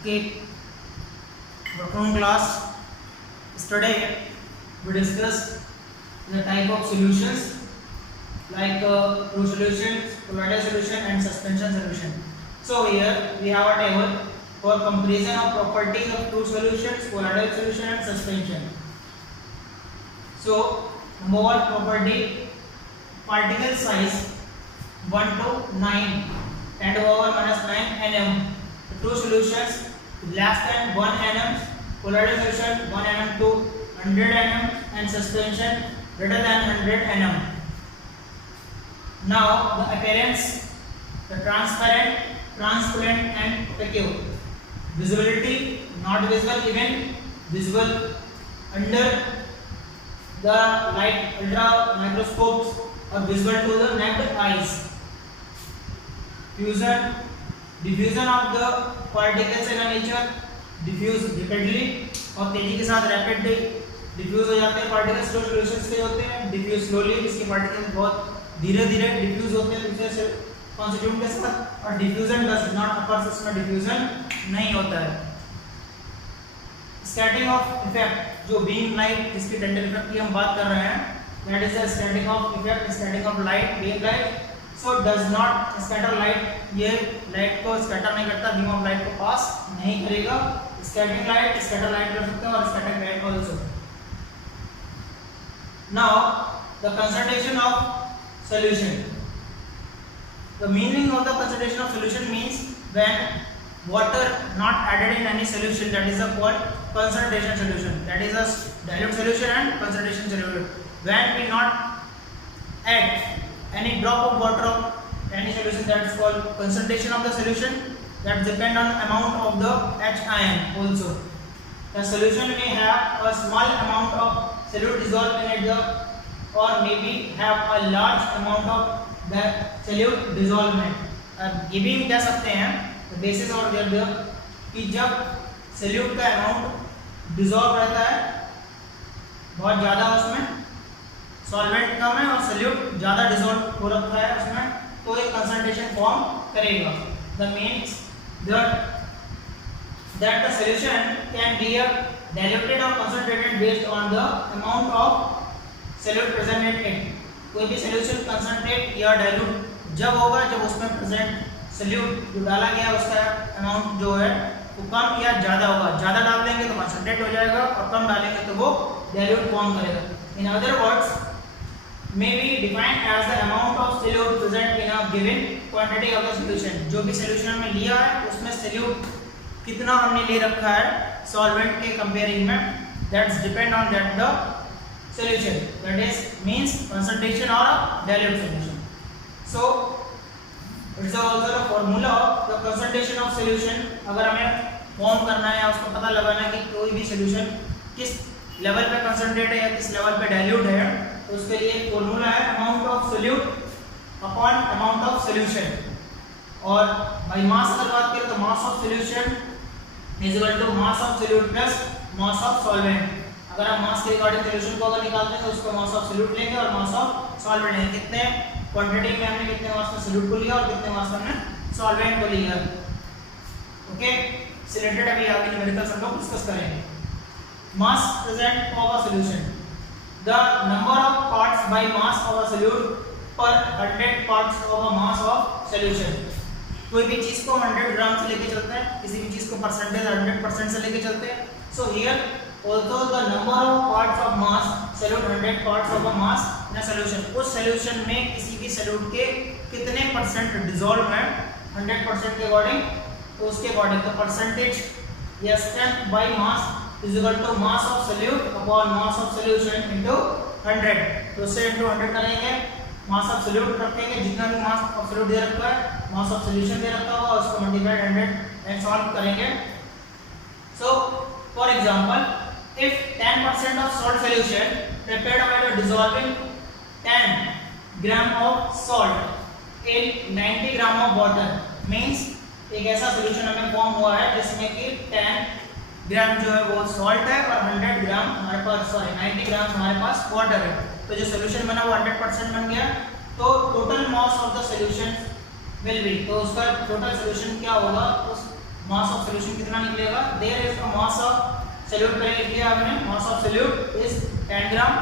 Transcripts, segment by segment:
Okay, welcome class. Today we discuss the type of solutions like true solution, colloidal solution, and suspension solution. So here we have a table for comparison of properties of true solutions, colloidal solution, and suspension. So number one property: particle size 1 to 9, 10 to the power minus 9 nm. True solutions less than 1 nm, colloidal solution 1 nm to 100 nm, and suspension greater than 100 nm. Now the appearance: the transparent, transparent, and opaque. Visibility: not visible, even visible under the light ultra microscopes or visible to the naked eyes. Fusion: diffusion of the particles in nature, diffuse rapidly और तेजी के साथ rapidly diffuse हो जाते हैं particles जो solutions के होते हैं, डिफ्यूज स्लोली इसके पार्टिकल्स बहुत धीरे धीरे डिफ्यूज होते हैं दूसरे से कॉन्स्टिट्यूएंट के साथ, और डिफ्यूजन डज नॉट अकर, इसमें डिफ्यूजन नहीं होता है. स्कैटरिंग ऑफ इफेक्ट: जो बीम लाइट जिसकी टेंडर इफेक्ट की हम बात कर रहे हैं, that is the scattering of effect, scattering of light, beam light. So does not scatter light, ये लाइट को स्कैटर नहीं करता, बीम ऑफ लाइट को पास नहीं करेगा. स्कैटरिंग लाइट स्कैटर लाइट कर सकते हैं और scattering light also. Now the concentration of solution. The meaning of the concentration of solution means when water not added in any solution, that is a called concentration solution, that is a dilute solution and concentration solution. When we not add any drop of water of any solution, that is called concentration of the solution. That depend on amount of the H ion also. The solution may have a small amount of solute dissolved in it, or maybe have a large amount of the solute dissolvement. ये भी हम कह सकते हैं basis और कि जब solute का अमाउंट डिसॉल्व रहता है बहुत ज़्यादा, उसमें सॉल्वेंट कम है और सॉल्यूट ज़्यादा डिसॉल्व हो रखा है उसमें, तो एक कंसंट्रेशन फॉर्म करेगा. The means that the solution can be diluted or concentrated based on the amount of solute present in it. कोई भी solution concentrate या dilute जब होगा जब उसमें present solute जो डाला गया उसका amount जो है वो कम या ज़्यादा होगा. ज़्यादा डाल देंगे तो concentrate हो जाएगा और कम डालेंगे तो वो dilute form करेगा. In other words, may be defined as the amount of solute present in a given quantity of the solution. जो भी solution में लिया है उसमें solute कितना हमने ले रखा है सॉल्वेंट के कंपेयरिंग में, that's depend on that the solution, that is means concentration और dilute solution. So it's also the formula of the concentration of solution. अगर हमें फॉर्म करना है या उसको पता लगाना है कि कोई भी सॉल्यूशन किस लेवल पे कंसंट्रेट है या किस लेवल पे डाइल्यूट है, तो उसके लिए एक फार्मूला है amount of solute upon amount of solution. और बाय मास अगर बात करें तो mass of solution is equal to mass of solute plus mass of solvent. अगर हम मास के रिगार्डिंग सॉल्यूशन को अगर निकालते हैं तो उसको मास ऑफ सॉल्यूट लेंगे और मास ऑफ सॉल्वेंट लेंगे. कितने क्वांटिटी में हमने कितने मास में सॉल्यूट को लिया और कितने मास में हमने सॉल्वेंट को लिया. ओके, सिलेक्टेड अभी आगे न्यूमेरिकल्स हम लोग डिस्कस करेंगे. मास present of a solution: the number of parts by mass of a solute पर 100 parts of a mass of solution. कोई भी चीज को 100 ग्राम से लेके चलते हैं, किसी भी चीज को परसेंटेज 100% से लेके चलते हैं. So here also the number of parts of mass solute 100 parts of a mass in a solution. उस सॉल्यूशन में किसी भी सॉल्यूट के कितने परसेंट डिसॉल्व हैं 100% के अकॉर्डिंग, तो उसके अकॉर्डिंग द परसेंटेज या strength by mass is equal to mass of solute upon mass of solution into 100. तो उससे इनटू 100 करेंगे, मास ऑफ सॉल्यूट रखेंगे, जितना भी मास ऑफ सॉल्यूट दे रखा है मास ऑफ सॉल्यूशन दे रखा होगा उसको मल्टीप्लाई 100 एंड सॉल्व करेंगे. So for example if 10% of salt solution prepared by dissolving 10 gram of salt in 90 gram of water means एक ऐसा सॉल्यूशन हमें फॉर्म हुआ है जिसमें कि 10 ग्राम जो है वो सॉल्ट है और 100 ग्राम हमारे पास 90 ग्राम हमारे पास वाटर है. तो जो सॉल्यूशन बना वो 100% बन गया. तो total mass of the solution will be, तो उसका टोटल सॉल्यूशन क्या होगा उस मास ऑफ सॉल्यूशन कितना निकलेगा, there is a mass of solute पहले लिख लिया हमने, मास ऑफ सॉल्यूट इज 10 gram,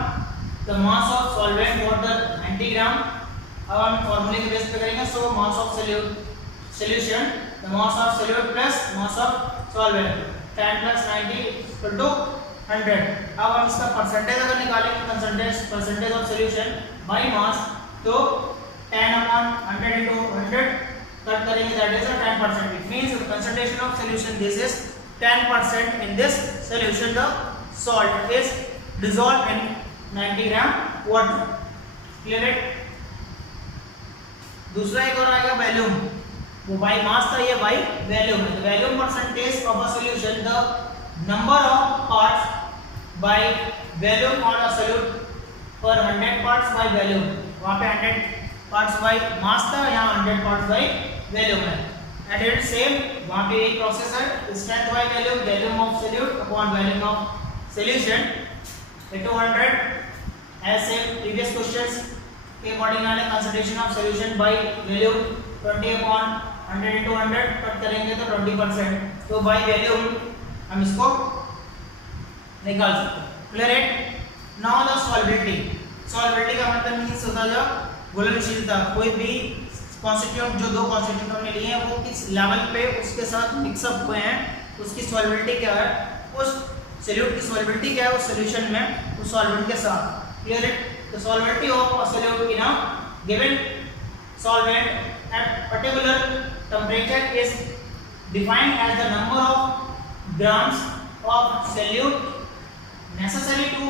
the mass of solvent water 90 gram. अब हम फार्मूले के बेस पे करेंगे, so mass of solution the mass of solute plus mass of solvent 10 plus 90 equal to 100। अब हम इसका परसेंटेज अगर निकालेंगे, percentage of solution by mass, तो 10 upon 100 into 100 कट करेंगे, that is 10%। It means concentration of solution this is 10%। in this solution the salt is dissolved in 90 gram water। Clear है? दूसरा एक और आएगा वॉल्यूम, वो बाय मास था, ये बाय वॉल्यूम है। The volume percentage of a solution the number of parts by volume on a solute पर 100 पार्ट्स बाय वॉल्यूम। वहां पे 100 पार्ट्स बाय मास था, यहाँ 100 पार्ट्स बाय वॉल्यूम है। एंड इट सेम वहां पे एक प्रोसेस है, strength by volume, volume of solute upon volume of solution into 100। As same previous questions के अकॉर्डिंग आने, concentration of solution by volume 20 upon 100 into 100 cut करेंगे तो 20%, तो बाय वॉल्यूम हम इसको निकाल सकते हैं। क्लियर है? Now the सॉल्वेबिलिटी। सॉल्वेबिलिटी का मतलब मींस होता है घुलनशीलता, कोई भी कॉन्स्टिट्यूएंट, जो दो कॉन्स्टिट्यूएंट हमने लिए हैं वो किस लेवल पे उसके साथ मिक्सअप हुए हैं, उसकी सॉल्वेबिलिटी क्या है, उस सॉल्यूट की सॉल्वेबिलिटी क्या है उस सॉल्यूशन में उस सॉल्वेंट के साथ। क्लियर है? The solubility of a solute in a given solvent at particular temperature is defined as the number of grams of solute necessary to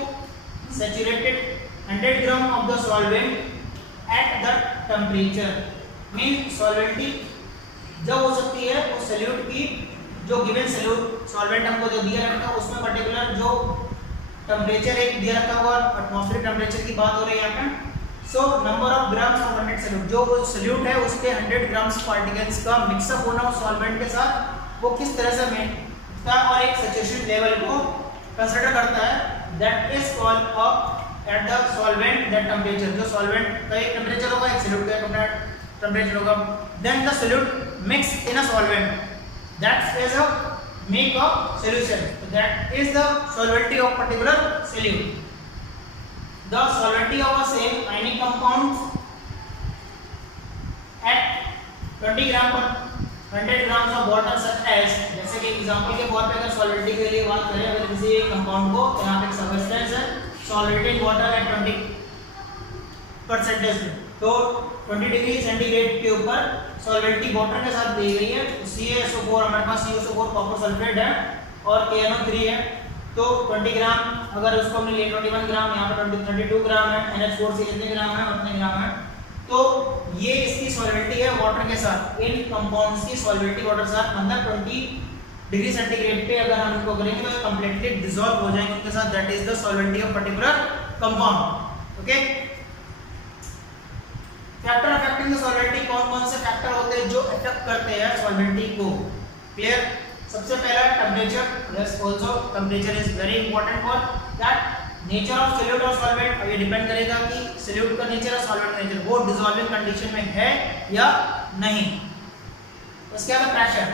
saturated 100 gram of the solvent at the temperature। Mean solubility जब हो सकती है उस solute की, जो given solvent हमको जो दिया रहता है उसमें पर्टिकुलर जो टेम्परेचर एक दिया रहता होगा, एटमॉस्फेरिक टेम्परेचर की बात हो रही है यहाँ पे। So number of grams of 100 solute, जो वो सॉल्यूट है उसके 100 ग्राम्स पार्टिकल्स का मिक्सअप होना उस सॉल्वेंट के साथ, वो किस तरह से मेन और एक सैचुरेशन लेवल को कंसीडर करता है, that is called at the solvent that temperature. जो सॉल्वेंट का एक टेंपरेचर होगा, एक सॉल्यूट का टेंपरेचर होगा, then the solute mix in a solvent, that is a make a solution, that is the solubility of particular solute. The solubility of a same ionic compound at 20 gram per 100 grams of water such as, जैसे कि example के तौर पे अगर सॉल्वेबिलिटी के लिए बात करें, अगर किसी कंपाउंड को, यहाँ पे एक सब्सटेंस है सॉल्वेटेड इन वाटर एट 20% में, तो 20 डिग्री सेंटीग्रेड के ऊपर सॉल्वेबिलिटी वाटर के साथ दी गई है। CaSO4 हमारे पास CaSO4 कॉपर सल्फेट है और KNO3 है, तो 20 ग्राम अगर उसको हमने लिए 21 ग्राम, यहाँ पे 32 ग्राम है, NH4 कितने ग्राम है, उतने ग्राम है, तो ये इसकी सॉल्वेबिलिटी है वाटर के साथ। इन कंपाउंड्स की सॉल्वेबिलिटी वाटर के साथ मतलब 20 डिग्री सेंटीग्रेड पे अगर हम इनको करेंगे तो कंप्लीटली डिसॉल्व हो जाएंगे उनके साथ, that is the solubility of particular compound. Okay, factor affecting the solubility, कौन-कौन से फैक्टर होते हैं जो अफेक्ट करते हैं सॉल्वेबिलिटी को? क्लियर? सबसे पहला temperature, yes also temperature is very important for that. Nature of solute और सॉल्वेंट, अब ये डिपेंड करेगा कि सॉल्यूट का नेचर और सॉल्वेंट का नेचर वो डिसॉल्विंग कंडीशन में है या नहीं। उसके बाद प्रेशर,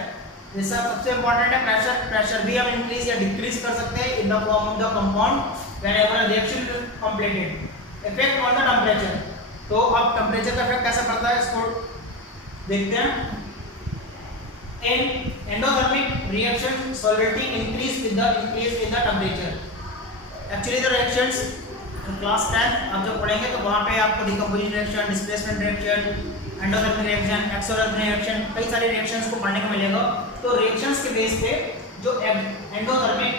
ये सबसे इंपॉर्टेंट है प्रेशर। प्रेशर भी हम इंक्रीज या डिक्रीज कर सकते हैं in the form of the compound whenever a reaction is completed. Effect on the temperature, तो अब टेंपरेचर का इफेक्ट कैसा पड़ता है इसको देखते हैं। In endothermic reaction solubility increase with the increase in the temperature. Actually the reactions class 10 आप जब पढ़ेंगे तो वहाँ पे आपको decomposition reaction, displacement reaction, endothermic reaction, exothermic reaction, कई सारे रिएक्शंस को पढ़ने को मिलेगा। तो रिएक्शंस के बेस पे जो एंडोथर्मिक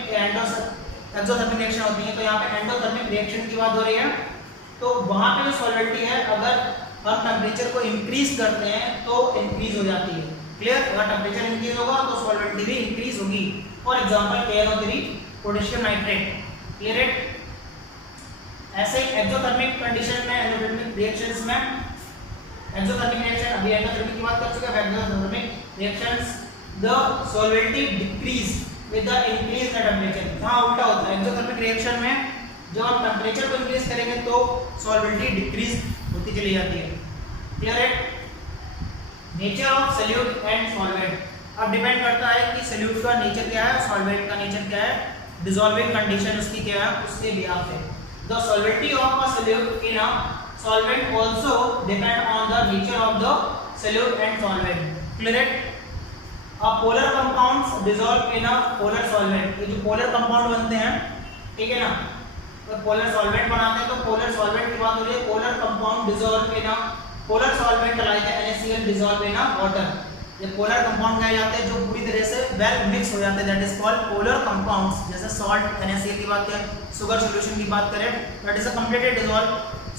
एक्सोथर्मिक रिएक्शन होती है, तो यहाँ पे एंडोथर्मिक रिएक्शन की बात हो रही है, तो वहाँ पे जो सॉल्वेबिलिटी है अगर हम टेम्परेचर को इंक्रीज करते हैं तो इंक्रीज हो जाती है। क्लियर? अगर टेम्परेचर इंक्रीज होगा तो सॉल्वेबिलिटी भी इंक्रीज होगी। For example KNO3 potassium nitrate. Clear है? ऐसे ही एक्सोथर्मिक कंडीशन में, एंडोथर्मिक रिएक्शंस में, एक्सोथर्मिक रिएक्शन अभी एंडोथर्मिक की बात कर चुके हैं, exothermic reactions the solubility decrease with the increase in temperature. हाँ उल्टा होता है, एक्सोथर्मिक रिएक्शन में जब हम टेंपरेचर को इंक्रीज करेंगे तो सॉल्वेबिलिटी डिक्रीज होती चली जाती है। क्लियर है? Nature of solute and solvent, अब डिपेंड करता है कि सॉल्यूट का नेचर क्या है, सॉल्वेंट का नेचर क्या है, डिसॉल्विंग कंडीशन उसकी क्या है, उसके बिहाफ पे the solubility of a solute in a solvent also depend on the nature of the solute and solvent. Clear? A polar compounds dissolve in a polar solvent, ये जो polar compound बनते हैं, ठीक है ना, तो पोलर सॉल्वेंट बनाते हैं, तो पोलर सॉल्वेंट की बात हो रही है, polar compound dissolve in a polar solvent like NaCl dissolve in a water. ये पोलर कंपाउंड कहे जाते हैं जो पूरी तरह से वेल मिक्स हो जाते हैं, that is called polar compounds. जैसे सॉल्ट NaCl की बात करें, शुगर सॉल्यूशन की बात करें, that is a completely dissolve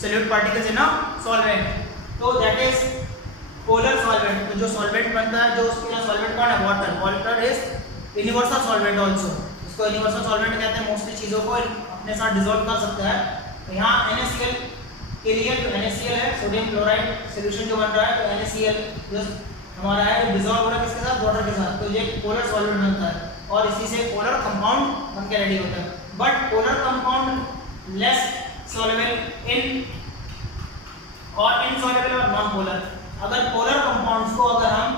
solute particles in a solvent, तो दैट इज पोलर सॉल्वेंट। तो जो सॉल्वेंट बनता है, जो उसका सॉल्वेंट कौन है, water. Water is universal solvent also, इसको यूनिवर्सल सॉल्वेंट कहते हैं, मोस्टली चीजों को अपने साथ डिसॉल्व कर सकता है। तो यहाँ NaCl के लिए जो NaCl है, सोडियम क्लोराइड सॉल्यूशन जो बन रहा है, तो NaCl जो हमारा है डिसॉल्व हो रहा है किसके साथ, वाटर के साथ, तो ये पोलर सॉल्वेंट बनता है और इसी से पोलर कंपाउंड बन के रेडी होता है। But polar compound less soluble in और इनसॉल्युबल और नॉन पोलर। अगर पोलर कंपाउंड्स को अगर हम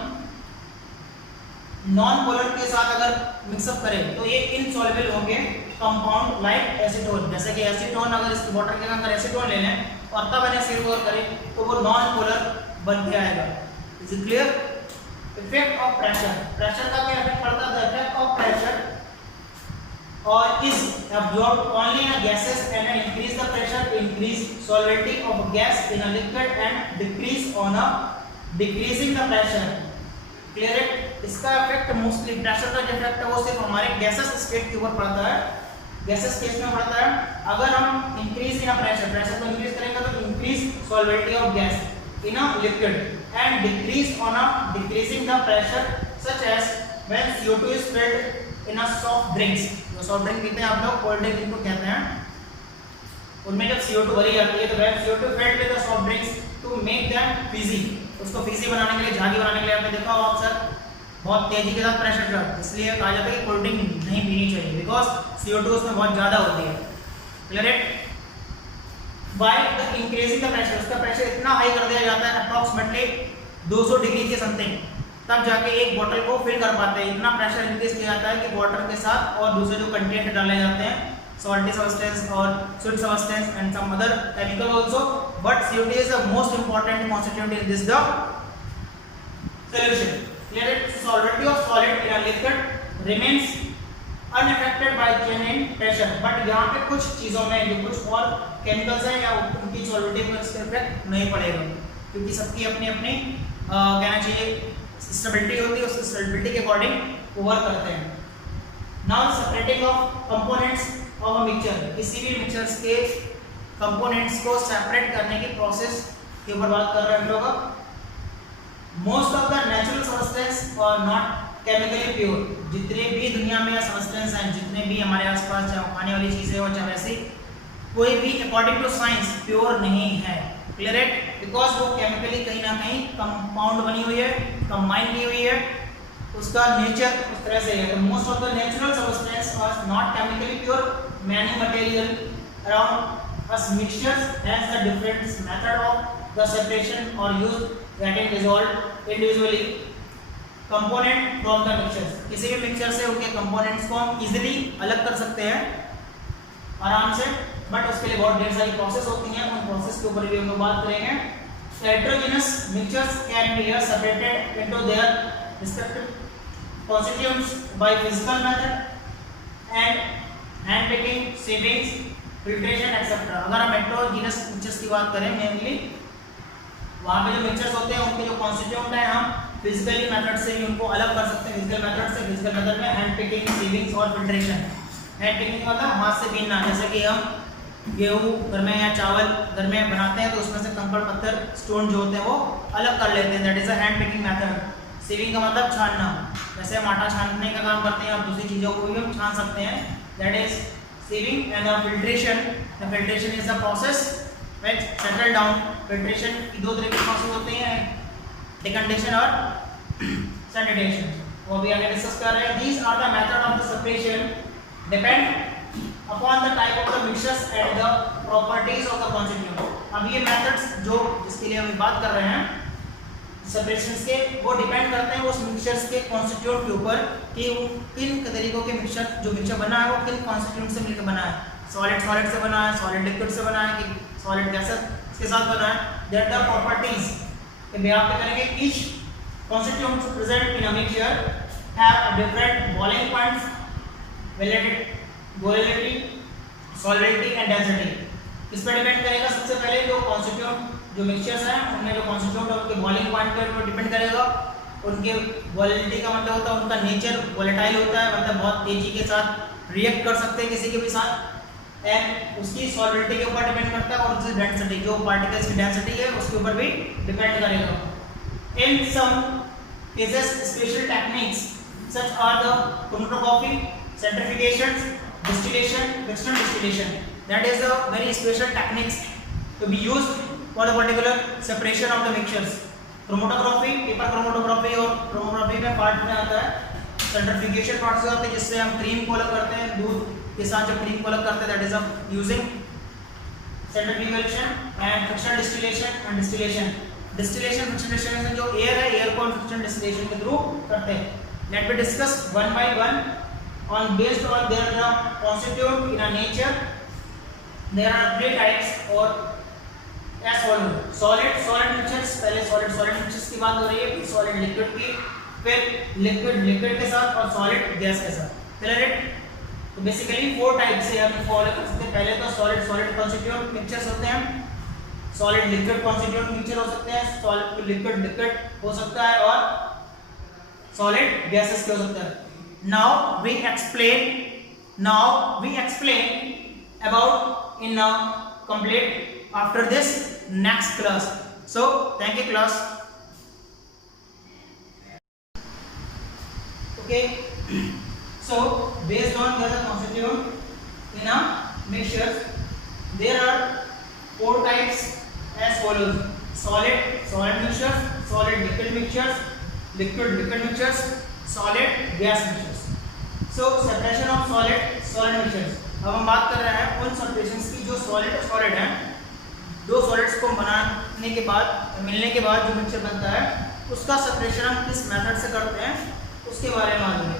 नॉन पोलर के साथ अगर मिक्सअप करें तो ये इनसॉल्युबल होंगे कंपाउंड लाइक एसीटोन। जैसे कि एसीटोन, अगर इस वाटर के अंदर एसीटोन ले लें और तब NaCl को करें तो वो नॉन पोलर बन के आएगा। Is it clear? Effect of pressure, pressure का क्या इफेक्ट पड़ता है, इफेक्ट ऑफ प्रेशर और is absorbed only in gases and increase the pressure, increase solidity of gas in a liquid and decrease on a decreasing the pressure। Clear है? इसका effect mostly pressure का जो effect है वो सिर्फ हमारे gases state के ऊपर पड़ता है, गैसेस केस में पड़ता है। अगर हम इंक्रीज इन प्रेशर, प्रेशर को इंक्रीज करेंगे तो increase solubility of gas in a liquid and decrease on a decreasing the pressure such as when CO2 is filled in a soft drinks. जो soft drink पीते हैं आप लोग, cold drink इनको कहते हैं, उनमें जब CO2 भरी जाती है तो when CO2 filled with the soft drinks to make them fizzy, उसको फिजी बनाने के लिए, झागी बनाने के लिए आपने देखा होगा अक्सर बहुत तेजी के साथ प्रेशर ड्रॉप, इसलिए कहा जाता है कि कोल्ड ड्रिंक नहीं पीनी चाहिए बिकॉज CO2 उसमें बहुत ज़्यादा होती है। क्लियर है? By the increasing the pressure, उसका प्रेशर इतना हाई कर दिया जाता है अप्रॉक्सीमेटली 200 डिग्री के समथिंग, तब जाके एक बोतल को फिल कर पाते हैं। इतना प्रेशर इंक्रीज किया जाता है कि वाटर के साथ और दूसरे जो कंटेंट डाले जाते हैं, salty substance or sweet substance and some other chemical also, but CO2 is the most important constituent in this the solution। Clear it? Solidity of solid in a liquid remains unaffected by change in pressure, but यहाँ पे कुछ चीज़ों में जो कुछ और chemicals हैं या उनकी solidity पर इसका इफेक्ट नहीं पड़ेगा, क्योंकि सबकी अपनी अपनी कहना चाहिए स्टेबिलिटी होती है, उस स्टेबिलिटी के अकॉर्डिंग वो वर्क करते हैं। Now separating of components of a mixture, किसी भी मिक्सचर्स के कंपोनेंट्स को सेपरेट करने की प्रोसेस के ऊपर बात कर रहे हैं हम लोग। Most of the natural substance और नॉट केमिकली प्योर, जितने भी दुनिया में सब्सटेंस हैं, जितने भी हमारे आसपास चाहे खाने वाली चीज़ें हो चाहे वैसे, कोई भी अकॉर्डिंग टू साइंस प्योर नहीं है। क्लियर है? बिकॉज वो केमिकली कहीं ना कहीं कंपाउंड बनी हुई है, कंबाइन की हुई है, उसका नेचर उस तरह से है। Most of the natural substance are not chemically pure, many material around us mixtures has the different method of the separation or use getting dissolved individually component from the mixtures। किसी भी mixture से उनके components को हम easily अलग कर सकते हैं आराम से, बट उसके लिए बहुत ढेर सारी प्रोसेस होती हैं, उन प्रोसेस के ऊपर भी हम लोग बात करेंगे। heterogeneous mixtures can be separated into their respective constituents by physical method and hand picking, sievings, filtration etc। अगर हम heterogeneous mixtures की बात करें मेनली, वहाँ पे जो मिक्सचर्स होते हैं उनके जो कॉन्स्टिट्यूएंट हैं हम फिजिकली मेथड से भी उनको अलग कर सकते हैं। फिजिकल मेथड से, फिजिकल मेथड में हैंड पिकिंग, सीविंग्स और फिल्ट्रेशन। हैंड पिकिंग मतलब हाथ से बीनना, जैसे कि हम गेहूँ घर में या चावल घर में बनाते हैं तो उसमें से कंकड़ पत्थर स्टोन जो होते हैं वो अलग कर लेते हैं, that is a hand picking method. Sieving का मतलब छानना, जैसे हम आटा छानने का काम करते हैं और दूसरी चीज़ों को भी हम छान सकते हैं, that is sieving. And filtration, the filtration is the process which settle down. Filtration की दो तरह की प्रोसेस होती हैं, डिकंडेशन और सैनिटेशन, वो भी आगे डिस्कस कर रहे हैं। These are the method of the separation depend upon the type of the mixtures and the properties of the constituent. अब ये मेथड्स जो जिसके लिए हम बात कर रहे हैं, सेपरेशंस के वो डिपेंड करते हैं उस मिक्सचर्स के कॉन्स्टिट्यूएंट के ऊपर कि वो किन तरीकों के मिक्सचर जो मिक्सचर बना है वो किन कॉन्स्टिट्यूएंट से मिलकर बना है, सॉलिड सॉलिड से बना है, सॉलिड लिक्विड से बना है कि सॉलिड गैसेस के साथ बना है। दैट द प्रॉपर्टीज के व्याप्त करेंगे each constituents present in a mixture have different boiling points, volatility, solubility and density। इस पर डिपेंड करेगा सबसे पहले जो कॉन्स्टिट्यूएंट जो मिक्सचर्स हैं उनमें जो कॉन्स्टिट्यूएंट है उनके बॉइलिंग पॉइंट पर डिपेंड करेगा। उनके वॉलेटिलिटी का मतलब होता है उनका नेचर वोलेटाइल होता है, मतलब बहुत तेजी के साथ रिएक्ट कर सकते हैं किसी के भी साथ। एंड उसकी सॉलिबिलिटी के ऊपर डिपेंड करता है और उसकी डेंसिटी जो पार्टिकल्स की डेंसिटी है उसके ऊपर भी डिपेंड करेगा। In some cases, special techniques such are the chromatography, centrifugation, distillation, frictional distillation. That is a very special techniques to be used for the particular separation of the mixtures. Chromatography, paper chromatography और chromatography में part में आता है centrifugation part से होते हैं जिससे हम क्रीम को अलग करते हैं, दूध के साथ जब क्रीम को अलग करते हैं that is using centrifugation and frictional distillation and distillation. Distillation friction distillation जो एयर है एयर को फ्रिक्शन डिस्टिलेशन के थ्रू करते हैं। Let me discuss one by one on based on there the constituent in a nature there are three types और as follow. Solid solid mixtures, पहले solid solid mixtures की बात हो रही है, फिर सॉलिड लिक्विड की, फिर लिक्विड लिक्विड के साथ और सॉलिड गैस के साथ। क्लियर है? तो बेसिकली फोर टाइप से हम फॉलो कर सकते हैं। पहले तो सॉलिड सॉलिड कॉन्स्टिट्यूएंट मिक्सचर्स होते हैं, सॉलिड लिक्विड कॉन्स्टिट्यूएंट मिक्सचर हो सकते हैं, सॉलिड लिक्विड लिक्विड हो सकता है और सॉलिड गैसेस के हो सकता है। Now we explain about in a complete after this next class. So thank you class. Okay, so based on the constituent in a mixture there are four types as follows: solid solid mixtures, solid liquid mixtures, liquid liquid mixtures, solid gas mixtures। so separation of solid solid mixtures। अब हम बात कर रहे हैं उन separations की जो solid solid है, दो solids को बनाने के बाद मिलने के बाद जो मिक्सचर बनता है उसका separation हम किस मेथड से करते हैं उसके बारे में मालूम है।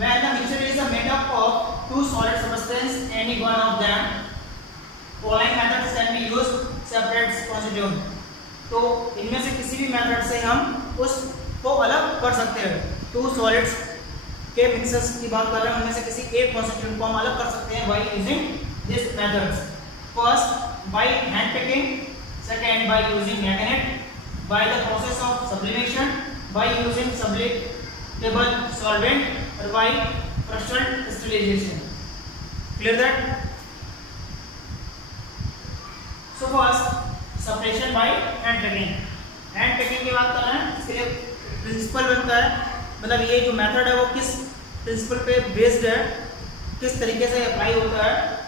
when the mixture is made up of two solid substances, any one of them following methods can be used separate constituent। तो इनमें से किसी भी मेथड से हम उसको अलग कर सकते हैं। टू सॉलिड्स के मिक्सर्स की बात कर रहे हैं, उनमें से किसी एक कॉन्स्टिट्यूएंट को हम अलग कर सकते हैं by using this methods. First by hand picking, second by using magnet, by the process of sublimation, by using sublimable solvent और by frictional distillation. Clear that? So first separation by hand picking। hand picking की बात कर रहे हैं, इसके लिए principal बनता है, मतलब ये जो मेथड है वो किस प्रिंसिपल पे बेस्ड है, किस तरीके से अप्लाई होता है।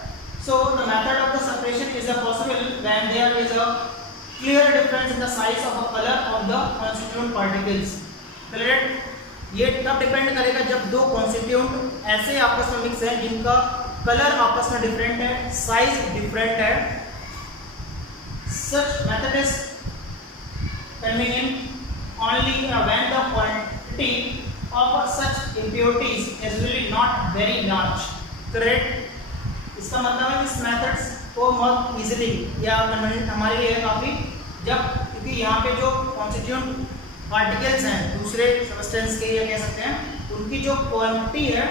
so the method of the separation is possible when there is a clear difference in the size of the color of the constituent particles। clear? ये तब डिपेंड करेगा जब दो कॉन्स्टिट्यूएंट ऐसे आपस में मिक्स हैं जिनका कलर आपस में डिफरेंट है, साइज डिफरेंट है। Such method is convenient only when the quantity of such impurities is really not very large। correct? इसका मतलब है इस मेथड्स को बहुत इजीली या कन्वीनियंट हमारे लिए काफ़ी, जब क्योंकि यहाँ पे जो कॉन्स्टिट्यूएंट पार्टिकल्स हैं दूसरे सब्सटेंस के या कह सकते हैं उनकी जो क्वांटिटी है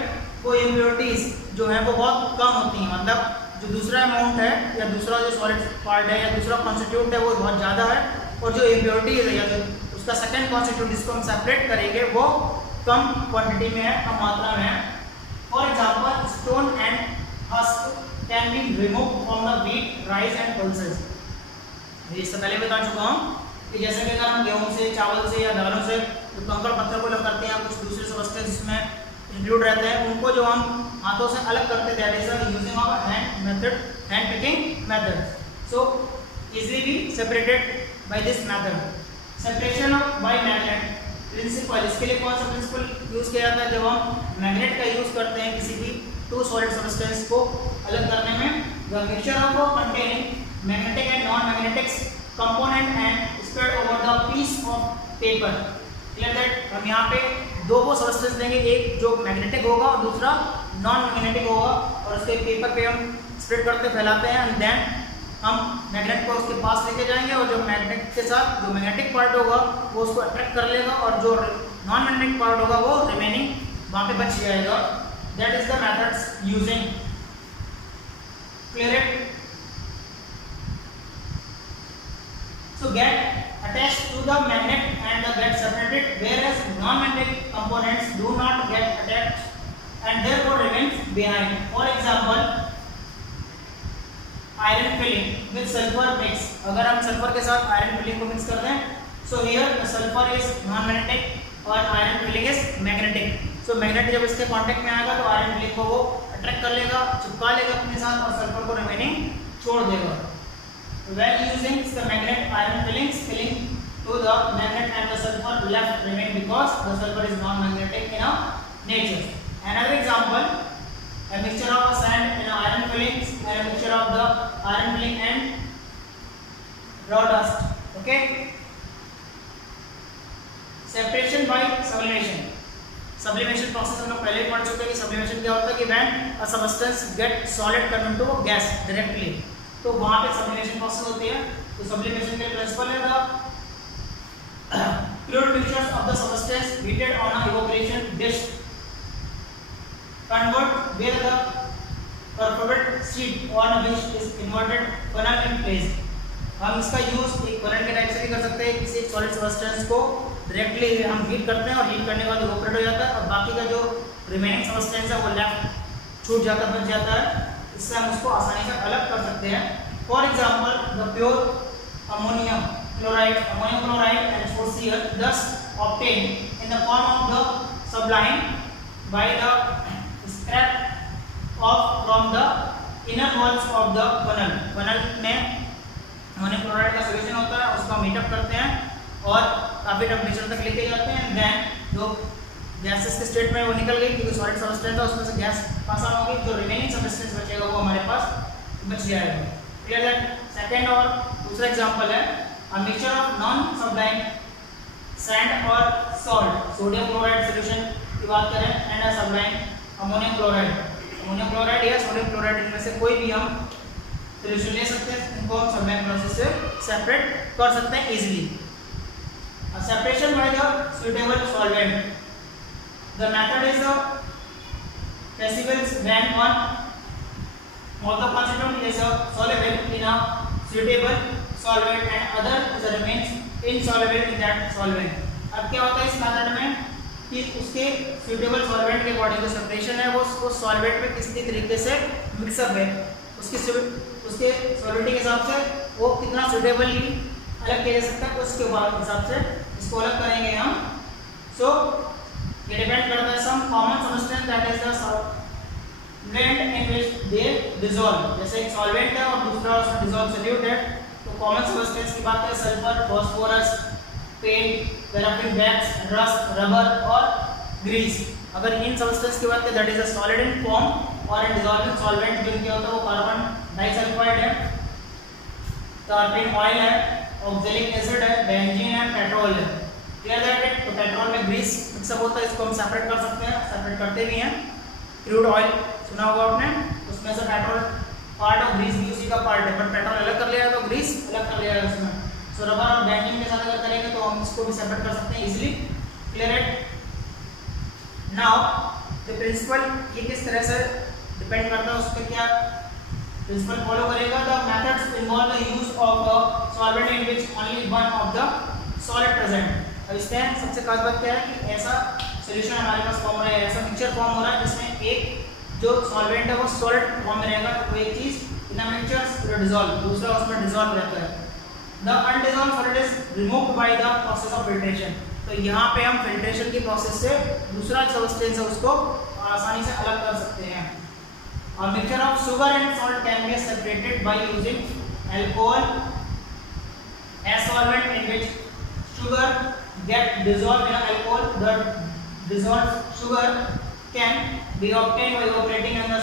वो इम्प्योरिटीज जो है वो बहुत कम होती हैं। मतलब जो दूसरा अमाउंट है या दूसरा जो सॉलिड पार्ट है या दूसरा कॉन्स्टिट्यूएंट है वो बहुत ज़्यादा है और जो इम्प्योरिटीज है या जो उसका सेकंड कॉन्स्टिट्यूएंट जिसको हम सेपरेट करेंगे वो कम क्वांटिटी में है, कम मात्रा में है। For example stone and husk can be remove from the wheat, rice and pulses. इससे पहले बता चुका हूँ कि जैसे कि अगर हम गेहूँ से, चावल से या दालों से जो कंकड़ पत्थर को अलग करते हैं, कुछ दूसरे सब्सटेंस जिसमें इंक्लूड रहते हैं, उनको जो हम हाथों से अलग करते हैं, that is using of hand method, hand picking method. So easily be separated by this method. Separation of by magnet principle, इसके लिए कौन सा प्रिंसिपल यूज किया जाता है? जब हम मैग्नेट का यूज करते हैं किसी भी टू सॉलिड सब्सटेंस को अलग करने में। The mixture of containing magnetic and non magnetic component and spread over the piece of paper. Clear that? हम यहाँ पे दो वो सब्सटेंस लेंगे, एक जो मैग्नेटिक होगा और दूसरा नॉन मैग्नेटिक होगा, और उसके पेपर पे हम स्प्रेड करते फैलाते हैं, एंड देन हम मैग्नेट को उसके पास लेके जाएंगे, और जो मैग्नेट के साथ जो मैग्नेटिक पार्ट होगा वो उसको अट्रैक्ट कर लेगा, और जो नॉन मैग्नेटिक पार्ट होगा वो रिमेनिंग वहाँ पे बच जाएगा। That is the methods using. Clear it? So get attached to the magnet and get separated, whereas non-magnetic components do not get attached and therefore remains behind. For example, iron filling with sulfur mix. अगर हम sulphur के साथ iron filling को mix कर दें, so here the sulfur is non-magnetic और iron filling is magnetic. So magnet जब इसके कांटेक्ट में आएगा तो आयरन फिलिंग को वो अट्रैक्ट कर लेगा, चिपका लेगा अपने साथ, और सल्फर को रिमेनिंग छोड़ देगा। When using the magnet, iron filling to the magnet and the sulfur left remain because the sulfur is non-magnetic in nature. Another example, a mixture of sand and iron fillings and a mixture of the iron filling and raw dust. Okay. Separation by sublimation. Sublimation process हम लोग पहले ही पढ़ चुके हैं कि sublimation क्या होता है कि when a substance get solid convert to gas directly, तो वहां पे सब्लिमेशन प्रोसेस होती है। तो सब्लिमेशन के प्रिंसिपल है the fluid mixtures of the substance heated on a evaporation dish convert with the perforated sheet on which is inverted funnel in place. हम इसका यूज एक फनल के टाइप से भी कर सकते हैं। किसी एक सॉलिड सब्सटेंस को डायरेक्टली हम हीट करते हैं और हीट करने के बाद इवेपोरेट हो जाता है, और बाकी का जो रिमेनिंग सब्सटेंस है वो लेफ्ट छूट जाता है, बच जाता है। इससे हम उसको आसानी से अलग कर सकते हैं। For example the pure ammonium chloride and HCl thus obtained in the form of the sublime by the scrap off from the inner walls of the funnel. funnel में अमोनियम क्लोराइड का सॉल्यूशन होता है, उसको हम heat up करते हैं और काफी टेम्परेचर तक लेके जाते हैं, देन जो गैसेस के स्टेट में वो निकल गई क्योंकि सॉलिड सब्सटेंस था, उसमें से गैस पास आउट होगी, जो रिमेनिंग सब्सटेंस बचेगा वो हमारे पास बच जाएगा। Clear that? सेकंड और दूसरा एग्जांपल है a mixture of non sublime sand और सॉल्ट, सोडियम क्लोराइड सॉल्यूशन की बात करें, and a sublime ammonium chloride या सोडियम क्लोराइड, इनमें से कोई भी हम सॉल्यूशन ले सकते हैं, इनको हम सब्लाइम प्रोसेस से सेपरेट कर सकते हैं easily. A separation by the suitable solvent. The method is feasible when one of the constituent is soluble in a suitable solvent and other is remains insoluble in that solvent. अब क्या होता है इस method में कि उसके suitable solvent के according जो सेपरेशन है वो उस सॉल्वेंट में किसी तरीके से मिक्सअप है, उसके सॉल्वेंटी के हिसाब से वो कितना सुटेबली अलग किया जा सकता है, उसके हिसाब से इसको अलग करेंगे हम। सो ये डिपेंड करता है some common substance that is the solvent in which they dissolve. जैसे एक सॉल्वेंट है और दूसरा उसमें डिसॉल्व सॉल्यूट है, तो कॉमन सब्सटेंस की बात करें sulphur, phosphorus, paint, paraffin wax, rust, rubber और ग्रीस। अगर इन सब्सटेंस की बात करें that is a solid in form, और इन डिसॉल्विंग सॉल्वेंट जो इनके होता है वो कार्बन डाइसल्फाइड है, टार्पेन ऑयल है, ऑक्सैलिक एसिड है, बेंजीन है, पेट्रोल है। Clear that? तो पेट्रोल में ग्रीस मिक्सअप होता है, इसको हम सेपरेट कर सकते हैं, सेपरेट करते भी हैं। क्रूड ऑयल सुना होगा आपने, उसमें से पेट्रोल पार्ट और ग्रीस भी उसी का पार्ट है, बट पेट्रोल अलग कर लिया तो ग्रीस अलग कर लिया उसमें। सो रबर और बेंजीन के साथ अगर करेंगे तो हम इसको भी सेपरेट कर सकते हैं इजीली। क्लियर है? नाउ द प्रिंसिपल ये किस तरह से डिपेंड करता है, उस पर क्या प्रिंसिपल फॉलो करेगा। The methods involve the use of a solvent in which only one of the solid present. अब इसमें सबसे खास बात क्या है कि ऐसा सॉल्यूशन हमारे पास फॉर्म हो रहा है, ऐसा मिक्सचर फॉर्म हो रहा है जिसमें एक जो सॉल्वेंट है वो सॉलिड फॉर्म में रहेगा, वो एक चीज इन अ मिक्सचर पूरा डिसॉल्व, दूसरा उसमें डिसॉल्व रहता है। The undissolved solid is removed by the process of filtration. तो यहाँ पे हम फिल्ट्रेशन की प्रोसेस से दूसरा सब्सटेंस है उसको आसानी से अलग कर सकते हैं। A mixture of sugar and salt can be separated by using alcohol as solvent in which sugar get dissolved in alcohol. The dissolved sugar can be obtained by evaporating in the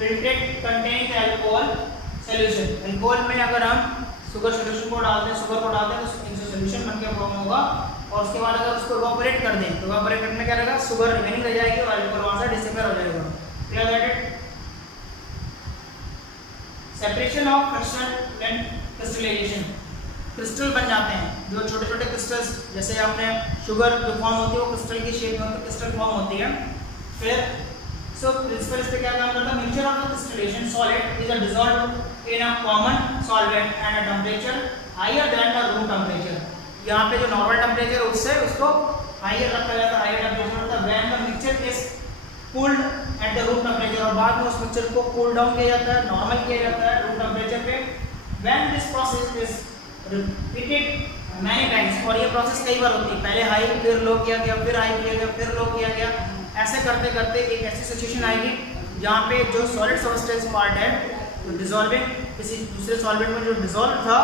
filtrate containing the alcohol solution. Alcohol में अगर हम sugar solution को डालते हैं, sugar को डालते हैं तो इनसे solution बनके फॉर्म होगा और उसके बाद अगर उसको इवापोरेट कर दें तो इवापोरेट करने में क्या रहेगा, शुगर रिमेनिंग रह जाएगी और अल्कोहल वहां से डिसअपियर हो जाएगा। Clear that it. Separation of crystal and crystallization, crystal बन जाते हैं जो छोटे छोटे क्रिस्टल्स, जैसे आपने शुगर जो फॉर्म होती है वो क्रिस्टल की शेप में होती है, क्रिस्टल फॉर्म होती है। फिर सो प्रिंसिपल इस पे क्या काम करता है, mixture of the crystallization solid is dissolved in a common solvent at a temperature higher than the room temperature. यहाँ पे जो नॉर्मल टेंपरेचर उससे उसको हायर रखा जाता है, हायर टेंपरेचर होता है when the mixture is cooled at the room temperature, और बाद में उस मिक्सचर को कूल डाउन किया जाता है, नॉर्मल किया जाता है रूम टेंपरेचर पे। When this process is repeated many times, और ये प्रोसेस कई बार होती है, पहले हाई फिर लो किया गया, फिर हाई किया गया, फिर लो किया गया, ऐसे करते करते एक ऐसी सिचुएशन आएगी जहाँ पे जो सॉलिड सब्सटेंस पार्ट है तो डिसॉल्विंग किसी दूसरे सॉल्वेंट में जो डिसॉल्व था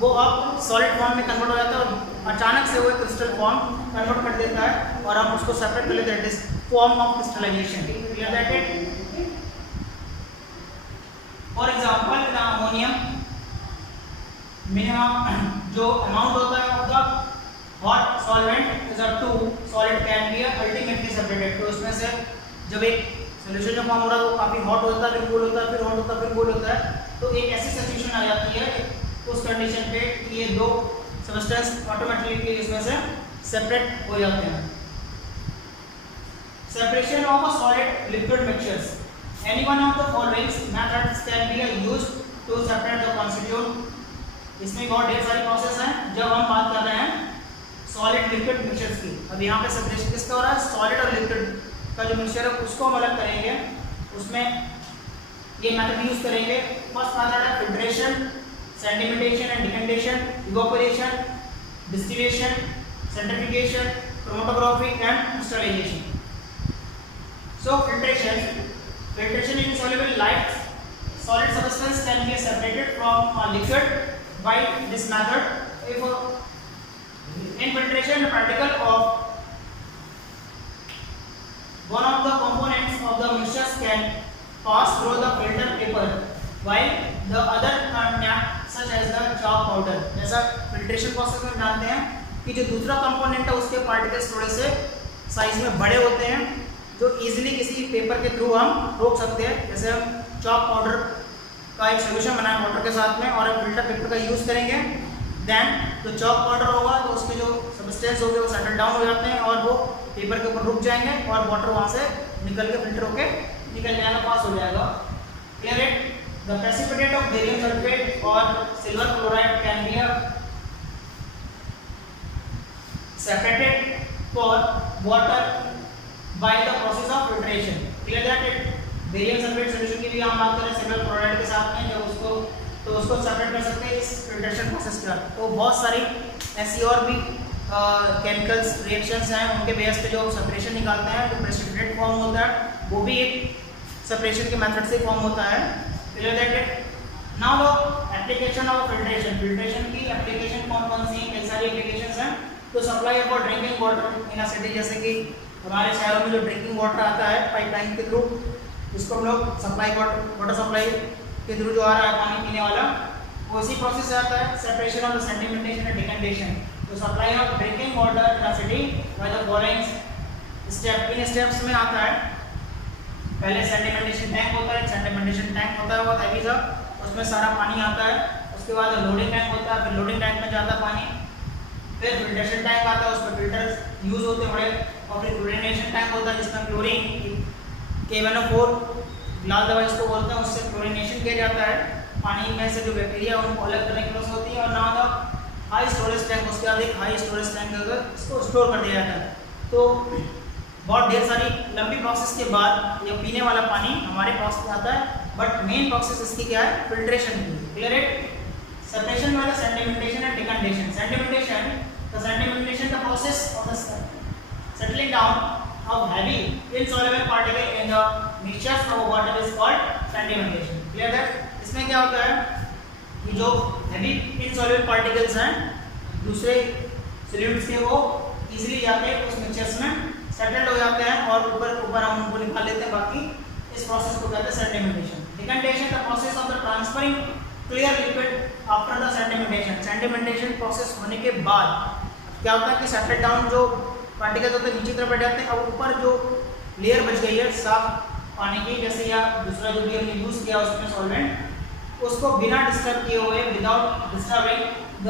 वो अब सॉलिड फॉर्म में कन्वर्ट हो जाता है और अचानक से वो क्रिस्टल फॉर्म कन्वर्ट कर देता है और हम उसको सेपरेट कर लेते हैं, it is form of crystallization. Clear that it. For example the ammonium minimum जो अमाउंट होता है of the hot solvent is up to solid can be ultimately separated. तो उसमें से जब एक सॉल्यूशन जो फॉर्म हो रहा है वो काफी हॉट होता है, फिर कूल होता है, फिर हॉट होता है, फिर कूल होता है, तो एक ऐसी सिचुएशन आ जाती है उस कंडीशन पे कि ये दो सब्सटेंस ऑटोमेटिकली इसमें से सेपरेट हो जाते हैं। Separation of a solid liquid mixtures, any one of the following methods can be used to separate the constitute. इसमें बहुत ढेर सारी प्रोसेस हैं जब हम बात कर रहे हैं सॉलिड लिक्विड मिक्सचर्स की। अब यहाँ पे सेपरेशन किसका हो रहा है, सॉलिड और लिक्विड का जो मिक्सचर है उसको हम अलग करेंगे, उसमें ये मेथड यूज करेंगे। फर्स्ट मेथड है filtration, sedimentation and decantation, evaporation, distillation, centrifugation, chromatography and crystallisation. So filtration in soluble light solid substance can be separated from a liquid by this method. If in filtration a particle of one of the components of the mixtures can pass through the filter paper while the other not, such as the chalk powder. जैसा filtration process में जानते हैं कि जो दूसरा component है उसके particles थोड़े से साइज में बड़े होते हैं जो इजीली किसी पेपर के थ्रू हम रोक सकते हैं। जैसे हम चॉक पाउडर का एक सोल्यूशन बनाए वाटर के साथ में और हम फिल्टर पेपर का यूज़ करेंगे, देन जो चॉक पाउडर होगा तो उसके जो सब्सटेंस होंगे वो सेटल डाउन हो जाते हैं और वो पेपर के ऊपर रुक जाएंगे और वाटर वहाँ से निकल के फिल्टर होके निकल जाएगा, पास हो जाएगा। Clear it. The precipitate of barium sulphate और silver chloride can be separated for water by the process of filtration. Clear that it. Barium sulphate solution की भी हम बात करें सिल्वर क्लोराइड के साथ में जब उसको सेपरेट कर सकते हैं इस फिल्ट्रेशन प्रोसेस के बाद। तो बहुत सारी ऐसी और भी केमिकल्स रिएक्शंस हैं उनके बेस पे जो सेपरेशन निकालते हैं, जो प्रेसिपिटेट फॉर्म होता है वो भी एक सेपरेशन के मेथड से फॉर्म होता है। Clear that it. Now the application of filtration, filtration की एप्लीकेशन कौन कौन सी हैं, कई सारी एप्लीकेशंस हैं। तो supply for drinking water in a city, जैसे कि हमारे शहरों में जो ड्रिंकिंग वाटर आता है पाइपलाइन के थ्रू, इसको हम लोग सप्लाई वाटर सप्लाई के थ्रू जो आ रहा है पानी पीने वाला वो इसी प्रोसेस से आता है। Separation of the sedimentation and decantation, तो supply of drinking water in a city by the following step, इन स्टेप्स में आता है। पहले सेडिमेंटेशन टैंक होता है, सेडिमेंटेशन टैंक होता है बहुत हैवी सा, उसमें सारा पानी आता है। उसके बाद लोडिंग टैंक होता है, फिर लोडिंग टैंक में जाता है पानी, फिर फिल्ट्रेशन टैंक आता है, उसमें फिल्टर्स यूज होते हैं बड़े, और फिर क्लोरीनेशन टैंक होता है जिसमें क्लोरीन K1O4 लाल दवा इसको बोलते हैं, उससे क्लोरीनेशन किया जाता है, पानी में से जो बैक्टीरिया उनको अलग करने की प्रोसेस होती है। और now the high storage tank, उसके बाद एक हाई स्टोरेज टैंक अगर इसको स्टोर कर दिया जाता है। तो बहुत ढेर सारी लंबी प्रोसेस के बाद ये पीने वाला पानी हमारे पास में आता है, बट मेन प्रोसेस इसकी क्या है, फिल्ट्रेशन की। Clear it. सेपरेशन वाला sedimentation and decantation. Sedimentation, the sedimentation, the process of the settling down of heavy insoluble particle in the mixtures of water is called sedimentation. Clear that? इसमें क्या होता है कि जो heavy insoluble particles हैं दूसरे solutes के वो easily जाके उस mixtures में settled हो जाते हैं और ऊपर हम उनको निकाल लेते हैं। बाकी इस process को कहते हैं sedimentation. Decantation, the process of the transferring clear liquid after the sedimentation. Sedimentation process होने के बाद क्या होता है कि सेपरेट डाउन जो पार्टिकल्स होते हैं नीचे तरफ बैठ जाते हैं, और ऊपर जो लेयर बच गई है साफ पानी की, जैसे या दूसरा जो भी हमने यूज किया उसमें सॉल्वेंट, उसको बिना डिस्टर्ब किए हुए, विदाउट डिस्टर्बिंग द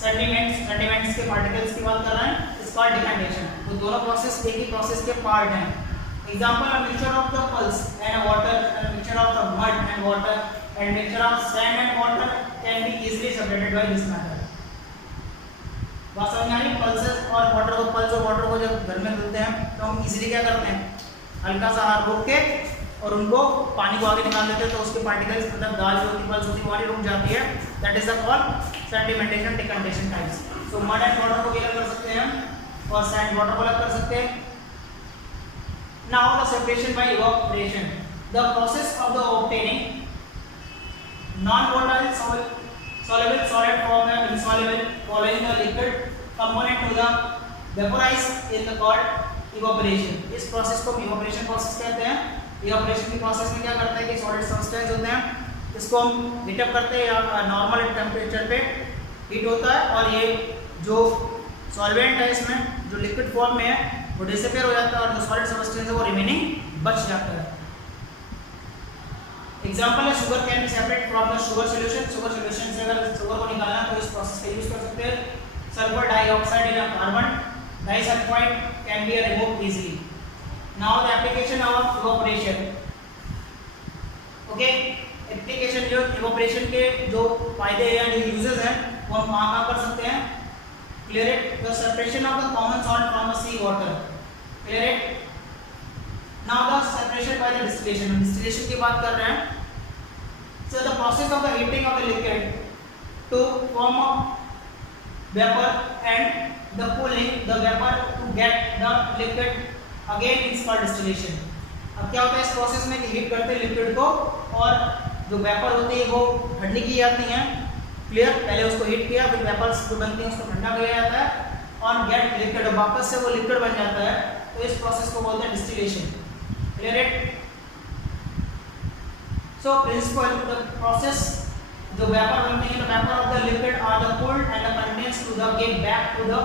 सेडिमेंट्स के पार्टिकल्स की बात कर रहे हैं, इट्स कॉल्ड डिकैंटेशन। तो दोनों प्रोसेस एक ही प्रोसेस के पार्ट हैं। Example, a mixture of the pulse and water, a mixture of the mud and water and mixture of sand and water can be easily separated by this method. बात समझ में आ रही? Pulses और water को, pulse और water को जब घर में मिलते हैं तो हम इजीली क्या करते हैं, हल्का सा हाथ रोक के और उनको पानी को आगे निकाल देते हैं, तो उसके पार्टिकल्स मतलब दाल जो होती है, पल्स होती है, वहाँ रुक जाती है। That is the called sedimentation decantation types. So mud and water को भी अलग कर सकते हैं और सैंड वाटर को अलग कर सकते हैं। Now the separation bye evaporation, the process of the obtaining non-volatile soluble solid from an insoluble following the liquid component to the vaporized is called evaporation। इस प्रोसेस को इवैपोरेशन प्रोसेस कहते हैं। Evaporation की प्रोसेस में क्या करते हैं कि सॉलिड सब्सटेंस होते हैं, इसको हम हीट अप करते हैं या नॉर्मल टेम्परेचर पे हीट होता है, और ये जो सॉल्वेंट है इसमें जो लिक्विड फॉर्म में है वो डिसअपीयर हो जाता है, और जो सॉलिड सब्सटेंस है वो रिमेनिंग बच जाता है। एग्जाम्पल है, sugar can be separate from the sugar solution. Sugar solution से अगर शुगर को निकालना तो इस प्रोसेस का यूज कर सकते हैं। Sulphur dioxide in carbon disulphide can be removed easily. Now the application of evaporation. Okay, application जो इवैपोरेशन के जो फायदे हैं, जो यूजेस हैं, वो हम कहाँ कर सकते हैं। Clear it, the separation of the common salt from the sea water. Clear it. Now the separation by the distillation. Distillation की बात कर रहे हैं। So the process of the heating of the liquid to form a vapor and the cooling the vapor to get the liquid again is called distillation। अब क्या होता है इस प्रोसेस में कि हीट करते हैं लिक्विड को, और जो वेपर होती है वो ठंडी की जाती है। क्लियर, पहले उसको हीट किया, फिर वेपर्स जो बनती हैं उसको ठंडा किया जाता है, और गेट लिक्विड, वापस से वो लिक्विड बन जाता है, तो इस प्रोसेस को बोलते हैं distillation. Clear it. So principle, the process, the vapor बनते हैं, the vapor of the liquid are the cooled and the condensed to the get back to the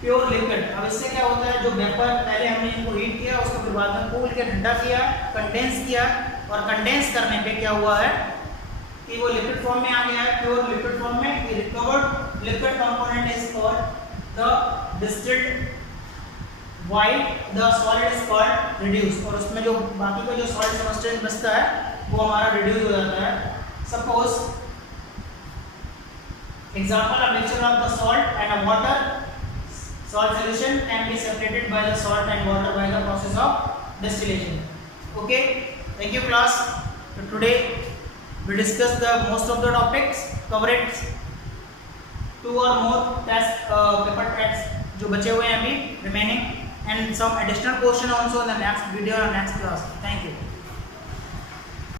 pure liquid। अब इससे क्या होता है, जो वेपर पहले हमने इनको हीट किया, उसको फिर बाद में कूल के ठंडा किया, कंडेंस किया, और कंडेंस करने पे क्या हुआ है कि वो लिक्विड फॉर्म में आ गया है, प्योर लिक्विड फॉर्म में। Recovered liquid component is called the distilled, while the solid is called reduced। और उसमें जो बाकी का जो सॉलिड सब्सटेंस बचता है वो हमारा रिड्यूस हो जाता है। Suppose example, a mixture of the salt and a water, salt solution can be separated by the salt and water by the process of distillation। okay, thank you class। So today we discussed the most of the topics, covered 2 or more test paper tests जो बचे हुए हैं अभी remaining, and some additional question also in the next video or next class। thank you।